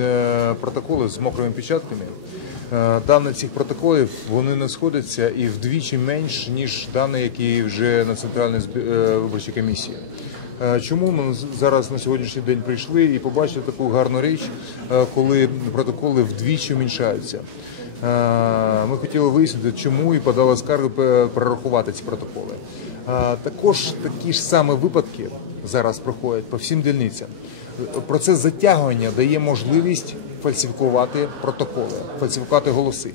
е, протоколи з мокрими печатками. Е, Дані цих протоколів вони не сходяться і вдвічі менш ніж дані, які вже на центральній е, виборчій комісії. Е, Чому ми зараз на сьогоднішній день прийшли і побачили таку гарну річ, е, коли протоколи вдвічі уменьшаються? Е, Ми хотіли вияснити, чому і подали скарги е, перерахувати ці протоколи. Також такі ж самі випадки зараз проходять по всім дільницям. Процес затягування дає можливість фальсифікувати протоколи, фальсифікувати голоси.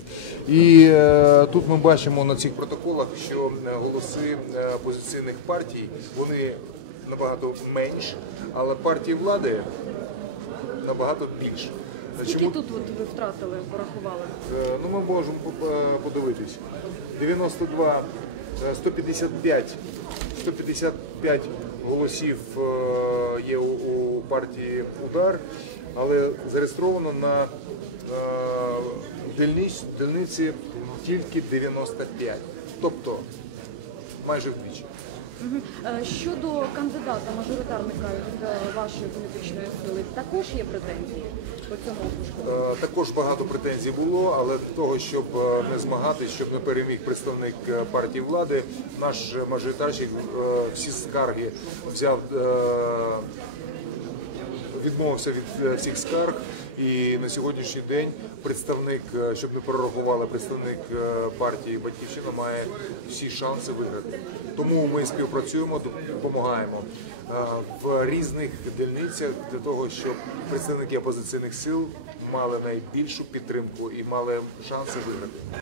І е, тут ми бачимо на цих протоколах, що е, голоси е, опозиційних партій вони набагато менш, але партії влади набагато більше. Скільки тут от ви втратили, порахували? Е, Ну, ми можемо е, подивитись. 92, е, 155, 155 голосів е, є у, партії Удар, але зареєстровано на е, дільниці тільки 95, тобто майже вдвічі. Е, Щодо кандидата, мажоритарника від е, вашої політичної сили, також є претензії по цьому окружку? Е, Також багато претензій було, але для того, щоб не змагатись, щоб не переміг представник партії влади, наш мажоритарщик всі скарги взяв. Відмовився від е, всіх скарг, і на сьогоднішній день представник, е, щоб не перерахували, представник е, партії Батьківщина має всі шанси виграти. Тому ми співпрацюємо, допомагаємо в різних дільницях для того, щоб представники опозиційних сил мали найбільшу підтримку і мали шанси виграти.